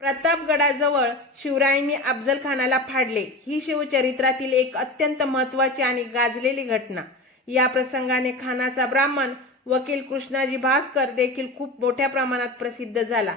प्रतापगडाजवळ शिवरायांनी अफजल खानाला फाडले. ही शिवचरित्रातील एक अत्यंत महत्वाची आणि गाजलेली घटना. या प्रसंगाने खानाचा ब्राह्मण वकील कृष्णाजी भास्कर देखील खूप मोठ्या प्रमाणात प्रसिद्ध झाला.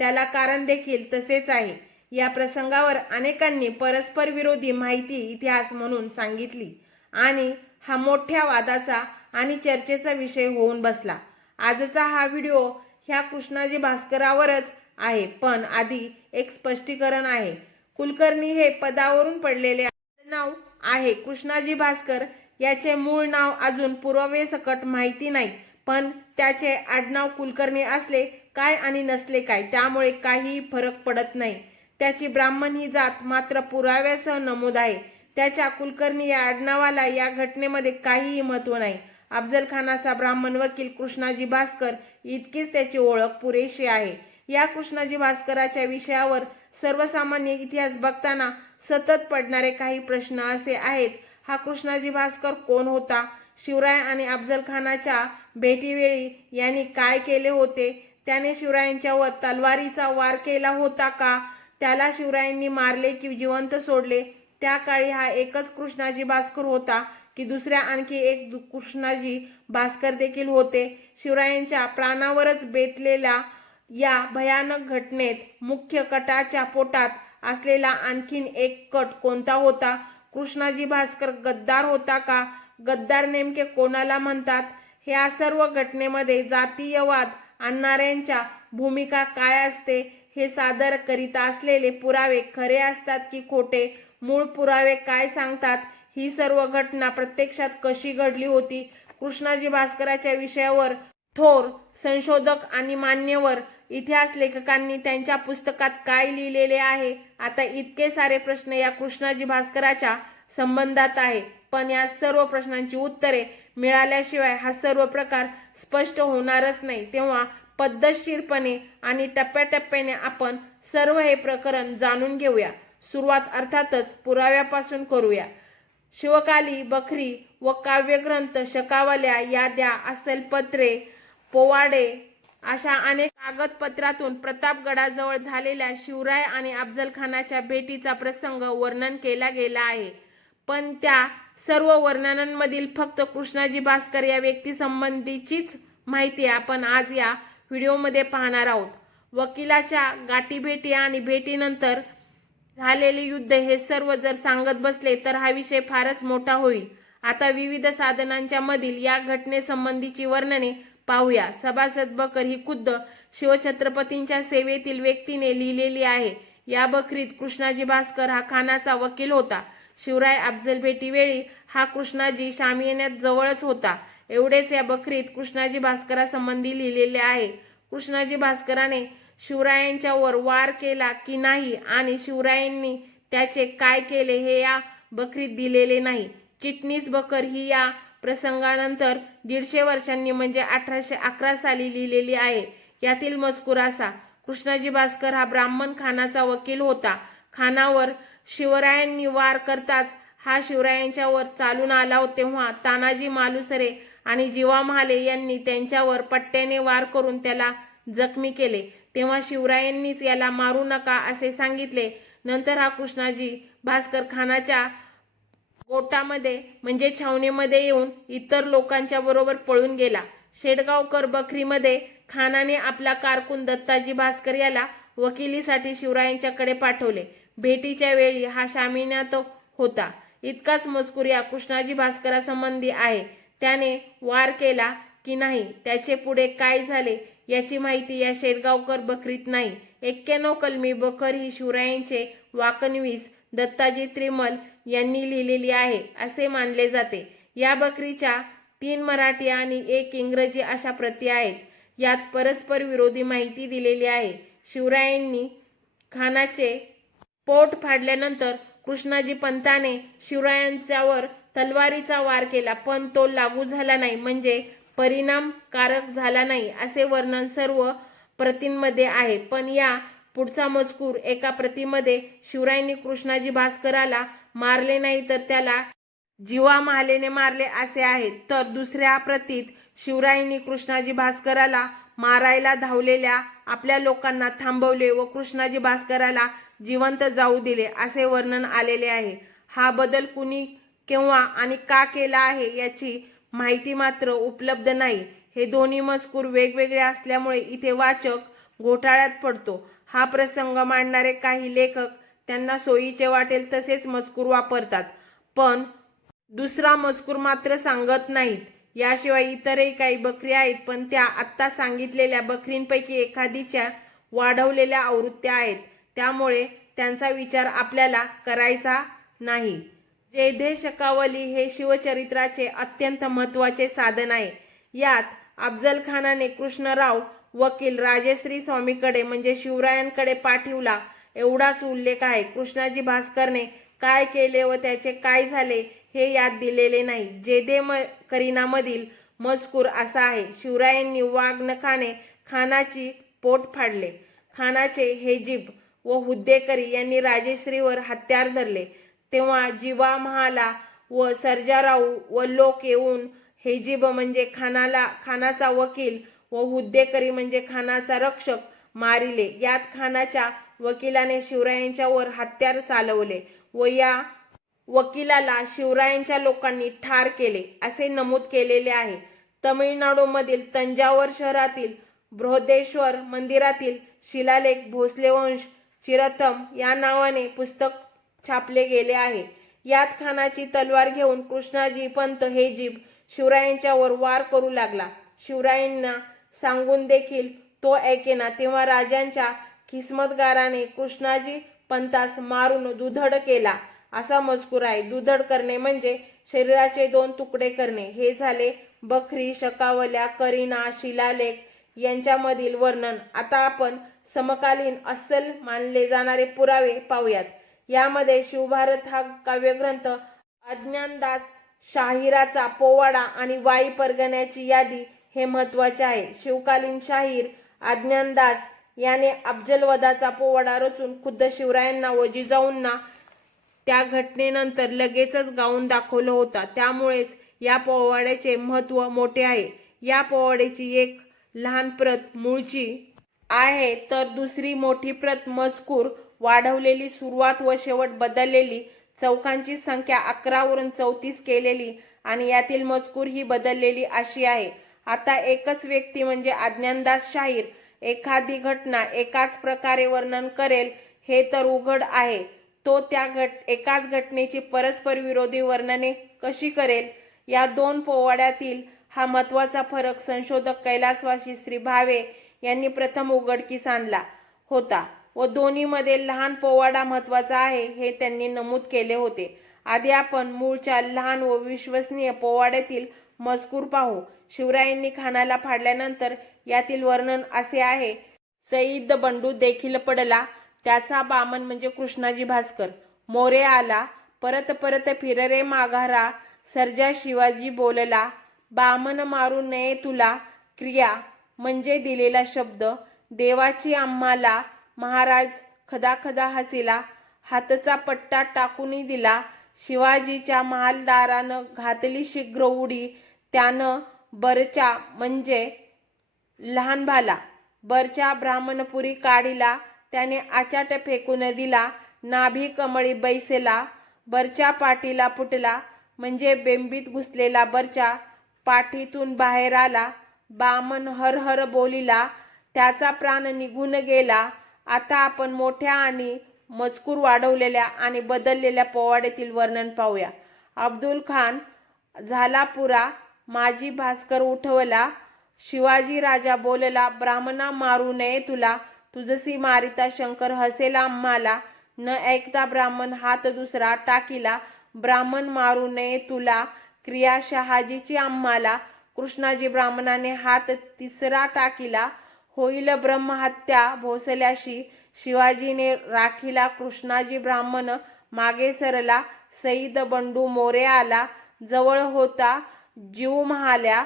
त्याला कारण देखील तसेच आहे. या प्रसंगावर अनेकांनी परस्पर विरोधी माहिती इतिहास म्हणून सांगितली आणि हा मोठ्या वादाचा आणि चर्चेचा विषय होऊन बसला. आजचा हा व्हिडिओ ह्या कृष्णाजी भास्करावरच आहे. पण आधी एक स्पष्टीकरण आहे. कुलकर्णी हे पदावरून पडलेले नाव आहे. कृष्णाजी भास्कर याचे मूळ नाव अजून पुरावेसकट माहिती नाही. पण त्याचे आडनाव कुलकर्णी असले काय आणि नसले काय त्यामुळे काहीही फरक पडत नाही. त्याची ब्राह्मण ही जात मात्र पुराव्यासह नमूद आहे. त्याच्या कुलकर्णी या आडनावाला या घटनेमध्ये काहीही महत्त्व नाही. अफजल खानाचा ब्राह्मण वकील कृष्णाजी भास्कर इतकीच त्याची ओळख पुरेशी आहे. या कृष्णाजी भास्कराच्या विषयावर सर्वसामान्य इतिहास बघताना सतत पडणारे काही प्रश्न असे आहेत. हा कृष्णाजी भास्कर कोण होता? शिवराय आणि अफजल खानाच्या भेटीवेळी यांनी काय केले होते? त्याने शिवरायांच्यावर तलवारीचा वार केला होता का? त्याला शिवरायांनी मारले की जिवंत सोडले? त्या काळी हा एकच कृष्णाजी भास्कर होता की दुसऱ्या आणखी एक दु- कृष्णाजी भास्कर देखील होते? शिवरायांच्या प्राणावरच बेतलेल्या या भयानक घटनेत मुख्य कटाच्या पोटात असलेला आणखीन एक कट कोणता होता? कृष्णाजी भास्कर गद्दार होता का? गद्दार नेमके कोणाला म्हणतात? ह्या सर्व घटनेमध्ये जातीयवाद आणणाऱ्यांच्या भूमिका काय असते? हे सादर करीत असलेले पुरावे खरे असतात की खोटे? मूळ पुरावे काय सांगतात? ही सर्व घटना प्रत्यक्षात कशी घडली होती? कृष्णाजी भास्कराच्या विषयावर थोर संशोधक आणि मान्यवर इतिहास लेखकांनी त्यांच्या पुस्तकात काय लिहिलेले आहे? आता इतके सारे प्रश्न या कृष्णाजी भास्कराच्या संबंधात आहे. पण या सर्व प्रश्नांची उत्तरे मिळाल्याशिवाय हा सर्व प्रकार स्पष्ट होणारच नाही. तेव्हा पद्धतशीरपणे आणि टप्प्याटप्प्याने आपण सर्व हे प्रकरण जाणून घेऊया. सुरुवात अर्थातच पुराव्यापासून करूया. शिवकाली बखरी व काव्यग्रंथ शकावल्या याद्या असेलपत्रे पोवाडे अशा अनेक कागदपत्रातून प्रतापगडाजवळ झालेल्या शिवराय आणि अफजलखानाच्या भेटीचा प्रसंग वर्णन केला गेला आहे. पण त्या सर्व वर्णनांमधील फक्त कृष्णाजी भास्कर या व्यक्तीसंबंधीचीच माहिती आपण आज या व्हिडिओमध्ये पाहणार आहोत. वकिलाच्या गाठीभेटी आणि भेटीनंतर झालेले युद्ध हे सर्व जर सांगत बसले तर हा विषय फारच मोठा होईल. आता विविध साधनांच्या मधील या घटनेसंबंधीची वर्णने पाहूया. सभासद बकर ही खुद्द शिवछत्रपतींच्या सेवेतील व्यक्तीने लिहिलेली आहे. या बकरीत कृष्णाजी भास्कर हा खानाचा वकील होता. शिवराय अफजल भेटीवेळी हा कृष्णाजी शामी येण्यात जवळच होता. एवढेच या बकरीत कृष्णाजी भास्करासंबंधी लिहिलेले आहे. कृष्णाजी भास्कराने शिवरायांच्यावर वार केला की नाही आणि शिवरायांनी त्याचे काय केले हे या बकरीत दिलेले नाही. चिटणीस बकर ही या प्रसंगानंतर दीडशे वर्षांनी म्हणजे अठराशे अकरा साली लिहिलेली आहे. यातील मजकूर असा कृष्णाजी भास्कर हा ब्राह्मण खानाचा वकील होता. खानावर शिवरायांनी वार करताच हा शिवरायांच्यावर चालून आला हो तेव्हा तानाजी मालुसरे आणि जीवा महाले यांनी त्यांच्यावर पट्ट्याने वार करून त्याला जखमी केले. तेव्हा शिवरायांनीच याला मारू नका असे सांगितले. नंतर हा कृष्णाजी भास्कर खानाच्या गोटामध्ये म्हणजे छावणीमध्ये येऊन इतर लोकांच्या बरोबर पळून गेला. शेडगावकर बखरीमध्ये खानाने आपला कारकून दत्ताजी भास्कर याला वकिलीसाठी शिवरायांच्याकडे पाठवले. भेटीच्या वेळी हा शामिनात होता. इतकाच मजकूर या कृष्णाजी भास्करासंबंधी आहे. त्याने वार केला की नाही त्याचे पुढे काय झाले याची माहिती या शेडगावकर बकरीत नाही. एक्क्याण्णव कलमी बकर ही शिवरायांचे वाकणवीस दत्ताजी त्रिमल यांनी लिहिलेली आहे असे मानले जाते. या बकरीच्या तीन मराठी आणि एक इंग्रजी अशा प्रती आहेत. यात परस्पर विरोधी माहिती दिलेली आहे. शिवरायांनी खानाचे पोट फाडल्यानंतर कृष्णाजी पंताने शिवरायांच्यावर तलवारीचा वार केला पण तो लागू झाला नाही. म्हणजे परिणामकारक झाला नाही असे वर्णन सर्व प्रतींमध्ये आहे. पण या पुढचा मजकूर एका प्रतीमध्ये शिवरायांनी कृष्णाजी भास्कराला मारले नाही तर त्याला जीवा महालेने मारले असे आहे तर दुसऱ्या प्रतीत शिवरायांनी कृष्णाजी भास्कराला मारायला धावलेल्या आपल्या लोकांना थांबवले व कृष्णाजी भास्कराला जिवंत जाऊ दिले असे वर्णन आलेले आहे. हा बदल कुणी केव्हा आणि का केला आहे याची माहिती मात्र उपलब्ध नाही. हे दोन्ही मजकूर वेगवेगळे असल्यामुळे इथे वाचक घोटाळ्यात पडतो. हा प्रसंग मांडणारे काही लेखक त्यांना सोयीचे वाटेल तसेच मजकूर वापरतात. पण दुसरा मजकूर मात्र सांगत नाहीत. याशिवाय इतरही काही बकरी आहेत पण त्या आत्ता सांगितलेल्या बकरींपैकी एखादीच्या वाढवलेल्या आवृत्त्या आहेत. त्यामुळे त्यांचा विचार आपल्याला करायचा नाही. जयधे शकावली हे शिवचरित्राचे अत्यंत महत्त्वाचे साधन आहे. यात अफजल खानाने कृष्णराव वकील राजेश्री स्वामीकडे म्हणजे शिवरायांकडे पाठवला. एवढाच उल्लेख आहे. कृष्णाजी भास्करने काय केले व त्याचे काय झाले हे यात दिलेले नाही. जेदे म करीनामधील मजकूर असा आहे. शिवरायांनी वाघनखाने खानाची पोट फाडले. खानाचे हेजीब व हुद्देकरी यांनी राजेश्रीवर हत्यार धरले. तेव्हा जीवा महाला व सर्जाराऊ व लोक येऊन हेजीब म्हणजे खानाला खानाचा वकील व हुद्देकरी म्हणजे खानाचा रक्षक मारिले. यात खानाच्या वकिलाने शिवरायांच्यावर हत्यार चालवले व या वकिलाला शिवरायांच्या लोकांनी ठार केले असे नमूद केलेले आहे. तमिळनाडूमधील तंजावर शहरातील बृहदेश्वर मंदिरातील शिलालेख भोसले वंश चिरतम या नावाने पुस्तक छापले गेले आहे. यात खानाची तलवार घेऊन कृष्णाजी पंत हे जीभ शिवरायांच्यावर वार करू लागला. शिवरायांना सांगून देखील तो ऐकेना तेव्हा राजांच्या किस्मतगाराने कृष्णाजी पंतास मारून दुधड केला. असा मजकूर आहे. दुधड करणे म्हणजे शरीराचे दोन तुकडे करणे. हे झाले बखरी शकावल्या करीना शिलालेख यांच्यामधील वर्णन. आता आपण समकालीन अस्सल मानले जाणारे पुरावे पाहूयात. यामध्ये शिवभारत हा काव्यग्रंथ अज्ञानदास शाहिराचा पोवाडा आणि वाई परगण्याची यादी हे महत्त्वाचे आहे. शिवकालीन शाहीर अज्ञानदास याने अफजलवदाचा पोवाडा रचून खुद्द शिवरायांना व जिजाऊंना त्या घटनेनंतर लगेचच गाऊन दाखवलं होता. त्यामुळेच या पोवाड्याचे महत्त्व मोठे आहे. या पोवाड्याची एक लहान प्रत मूळची आहे. तर दुसरी मोठी प्रत मजकूर वाढवलेली सुरुवात व शेवट बदललेली. चौकांची संख्या अकरावरून चौतीस केलेली आणि यातील मजकूर ही बदललेली अशी आहे. आता एकच व्यक्ती म्हणजे अज्ञानदास शाहीर. एखादी घटना एकाच प्रकारे वर्णन करेल हे तर उघड आहे. तो त्या घट एकाच घटनेची परस्पर विरोधी वर्णने कशी करेल? या दोन पोवाड्यातील हा महत्त्वाचा फरक संशोधक कैलासवासी श्री भावे यांनी प्रथम उघडकीस आणला होता व दोन्हीमध्ये लहान पोवाडा महत्त्वाचा आहे हे त्यांनी नमूद केले होते. आधी आपण मूळच्या लहान व विश्वसनीय पोवाड्यातील मजकूर पाहू. शिवरायांनी खानाला फाडल्यानंतर यातील वर्णन असे आहे. सईद बंडू देखील पडला. त्याचा बामन म्हणजे कृष्णाजी भास्कर. मोरे आला. परत परत फिररे माघारा. सर्जा शिवाजी बोलला. बामन मारू नये तुला. क्रिया म्हणजे दिलेला शब्द. देवाची आम्हाला. महाराज खदा खदा हसिला. हातचा पट्टा टाकूनही दिला. शिवाजीच्या महालदारानं घातली शीघ्र उडी. त्यानं बरच्या म्हणजे लहान भाला बरच्या ब्राह्मणपुरी काडीला त्याने आचाट फेकून दिला नाभी कमळी बैसेला बरच्या पाठीला फुटला म्हणजे बेंबीत घुसलेला बरच्या पाठीतून बाहेर आला बामन हर हर बोलिला त्याचा प्राण निघून गेला आता आपण मोठ्या आणि मजकूर वाढवलेल्या आणि बदललेल्या पोवाड्यातील वर्णन पाहूया. अब्दुल खान झाला पुरा माझी भास्कर उठवला शिवाजी राजा बोलला ब्राह्मणा मारू नये तुला. तुझसी मारिता शंकर हसेला आम्हाला. न ऐकता ब्राह्मण हात दुसरा टाकीला. ब्राह्मण मारू नये तुला. क्रिया शहाजीची आम्हाला. कृष्णाजी ब्राह्मणाने हात तिसरा टाकीला. होईल ब्रह्महत्या भोसल्याशी. शिवाजीने राखीला कृष्णाजी ब्राह्मण मागे सरला. सईद बंडू मोरे आला. जवळ होता. जीव महाल्या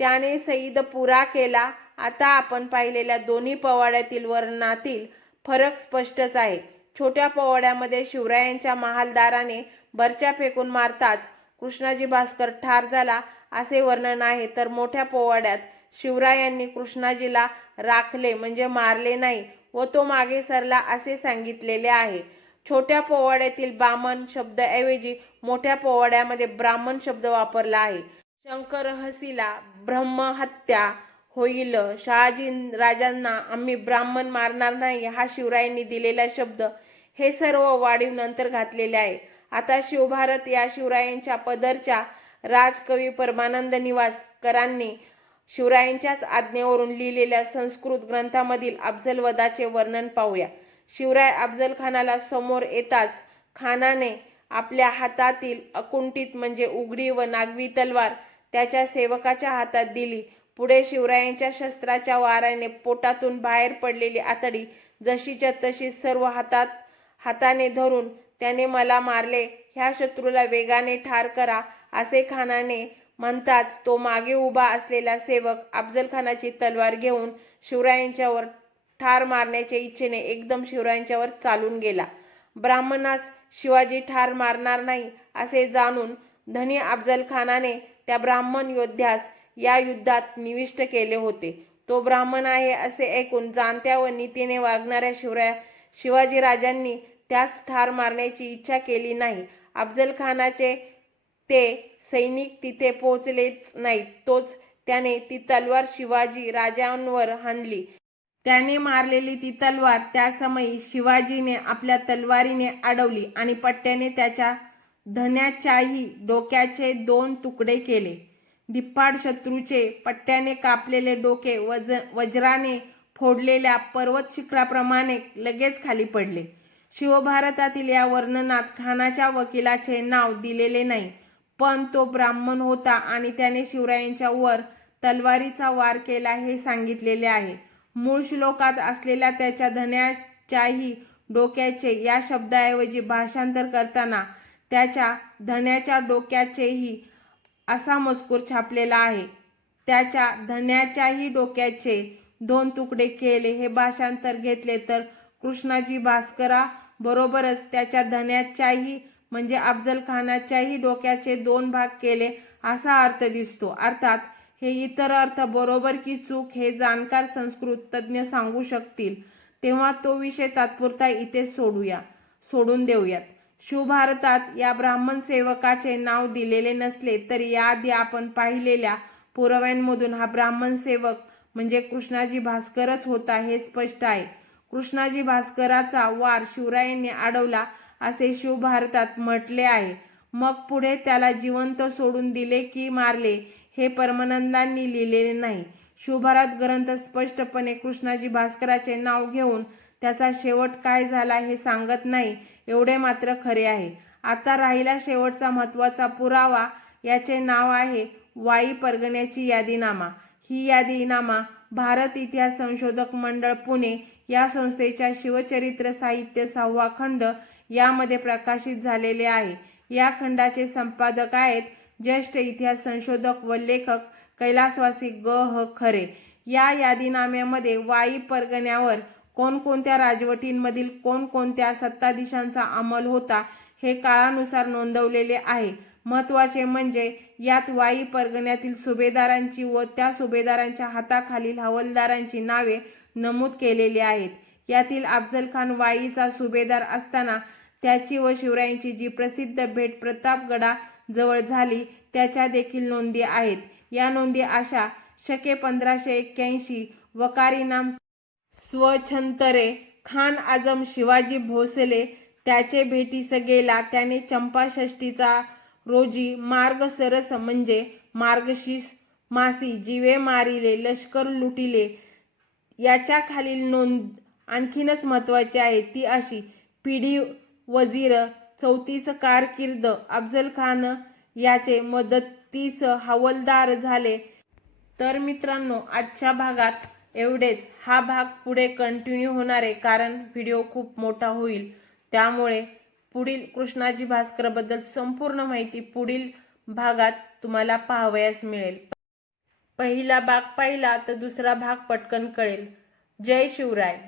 त्याने सईद पुरा केला. आता आपण पाहिलेल्या दोन्ही पवाड्यातील वर्णनातील फरक स्पष्टच आहे. छोट्या पवाड्यामध्ये शिवरायांच्या महालदाराने बरच्या फेकून मारताच कृष्णाजी भास्कर ठार झाला असे वर्णन आहे. तर मोठ्या पोवाड्यात शिवरायांनी कृष्णाजीला राखले म्हणजे मारले नाही व तो मागे सरला असे सांगितलेले आहे. छोट्या पोवाड्यातील बामन शब्दाऐवजी मोठ्या पोवाड्यामध्ये ब्राह्मण शब्द वापरला आहे. शंकर हसीला ब्रह्महत्या होईल. शहाजी राजांना आम्ही ब्राह्मण मारणार नाही हा शिवरायांनी दिलेला शब्द. हे सर्व वाढीव नंतर घातलेले आहे. आता शिवभारत या शिवरायांच्या पदरच्या राजकवी परमानंद निवासकरांनी शिवरायांच्याच आज्ञेवरून लिहिलेल्या संस्कृत ग्रंथामधील अफजलवदाचे वर्णन पाहूया. शिवराय अफजल खानाला समोर येताच खानाने आपल्या हातातील अकुंठित म्हणजे उघडी व नागवी तलवार त्याच्या सेवकाच्या हातात दिली. पुढे शिवरायांच्या शस्त्राच्या वाऱ्याने पोटातून बाहेर पडलेली आतडी जशीच्या तशी सर्व हातात हाताने धरून त्याने मला मारले. ह्या शत्रूला वेगाने ठार करा असे खानाने म्हणताच तो मागे उभा असलेला सेवक अफजल खानाची तलवार घेऊन शिवरायांच्यावर ठार मारण्याच्या इच्छेने एकदम शिवरायांच्यावर चालून गेला. ब्राह्मणास शिवाजी ठार मारणार नाही असे जाणून धनी अफजल खानाने त्या ब्राह्मण योद्ध्यास या युद्धात निविष्ट केले होते. तो ब्राह्मण आहे असे ऐकून जाणत्या व नीतीने वागणाऱ्या शिवराया शिवाजी राजांनी त्यास ठार मारण्याची इच्छा केली नाही. अफजल खानाचे ते सैनिक तिथे पोहोचलेच नाहीत. तोच त्याने ती तलवार शिवाजी राजांवर हाणली. त्याने मारलेली ती तलवार त्या समयी शिवाजीने आपल्या तलवारीने अडवली आणि पट्ट्याने त्याच्या धन्याच्याही डोक्याचे दोन तुकडे केले. धिप्पाड शत्रूचे पट्ट्याने कापलेले डोके वज वज्राने फोडलेल्या पर्वत शिखराप्रमाणे लगेच खाली पडले. शिवभारतातील या वर्णनात खानाच्या वकिलाचे नाव दिलेले नाही पण तो ब्राह्मण होता आणि त्याने शिवरायांच्या वर तलवारीचा वार केला हे सांगितलेले आहे. मूळ श्लोकात असलेल्या त्याच्या धन्याच्याही डोक्याचे या शब्दाऐवजी भाषांतर करताना त्याच्या धन्याच्या डोक्याचेही असा मजकूर छापलेला आहे. त्याच्या धन्याच्याही डोक्याचे दोन तुकडे केले. हे भाषांतर घेतले तर कृष्णाजी भास्करा बरोबरच त्याच्या धन्याच्याही म्हणजे अफजल खानाच्याही डोक्याचे दोन भाग केले असा अर्थ दिसतो. अर्थात हे इतर अर्थ बरोबर की चूक हे जाणकार संस्कृत तज्ज्ञ सांगू शकतील. तेव्हा तो विषय तात्पुरता इथे सोडूया सोडून देऊयात. शिवभारतात या ब्राह्मण सेवकाचे नाव दिलेले नसले तरी याआधी आपण पाहिलेल्या पुराव्यांमधून हा ब्राह्मण सेवक म्हणजे कृष्णाजी भास्करच होता हे स्पष्ट आहे. कृष्णाजी भास्कराचा वार शिवरायांनी अडवला असे शिवभारतात म्हटले आहे. मग पुढे त्याला जिवंत सोडून दिले की मारले हे परमानंदांनी लिहिलेले नाही. शिवभारत ग्रंथ स्पष्टपणे कृष्णाजी भास्कराचे नाव घेऊन त्याचा शेवट काय झाला हे सांगत नाही. एवढे मात्र खरे आहे. आता राहिला शेवटचा महत्त्वाचा पुरावा. याचे नाव आहे वाई परगण्याची यादीनामा. ही यादीनामा भारत इतिहास संशोधक मंडळ पुणे या संस्थेच्या शिवचरित्र साहित्य सहावा खंड यामध्ये प्रकाशित झालेले आहे. या खंडाचे संपादक आहेत ज्येष्ठ इतिहास संशोधक व लेखक कैलासवासी ग ह खरे. या यादीनाम्यामध्ये वाई परगण्यावर कोणकोणत्या राजवटींमधील कोणकोणत्या सत्ताधीशांचा अंमल होता हे काळानुसार नोंदवलेले आहे. महत्त्वाचे म्हणजे यात वाई परगण्यातील सुभेदारांची व त्या सुभेदारांच्या हाताखालील हवालदारांची नावे नमूद केलेली आहेत. यातील अफजल खान वाईचा सुभेदार असताना त्याची व शिवरायांची जी प्रसिद्ध भेट प्रतापगडा जवळ झाली त्याच्या देखील नोंदी आहेत. या नोंदी अशा शके पंधराशे एक्क्याऐंशी वकारी नाम स्वछंतरे खान आजम शिवाजी भोसले त्याचे भेटीस गेला त्याने चंपाषष्टीचा रोजी मार्ग सरस म्हणजे मार्गशीस मासी जीवे मारिले लष्कर लुटिले. याच्या खालील नोंद आणखीनच महत्वाची आहे. ती अशी पिढी वजीर चौतीस कारकीर्द अफजल खान याचे मदतीस हवलदार झाले. तर मित्रांनो आजच्या भागात एवढेच. हा भाग पुढे कंटिन्यू होणार आहे कारण व्हिडिओ खूप मोठा होईल. त्यामुळे पुढील कृष्णाजी भास्करबद्दल संपूर्ण माहिती पुढील भागात तुम्हाला पाहावयास मिळेल. पहिला भाग पाहिला तर दुसरा भाग पटकन कळेल. जय शिवराय.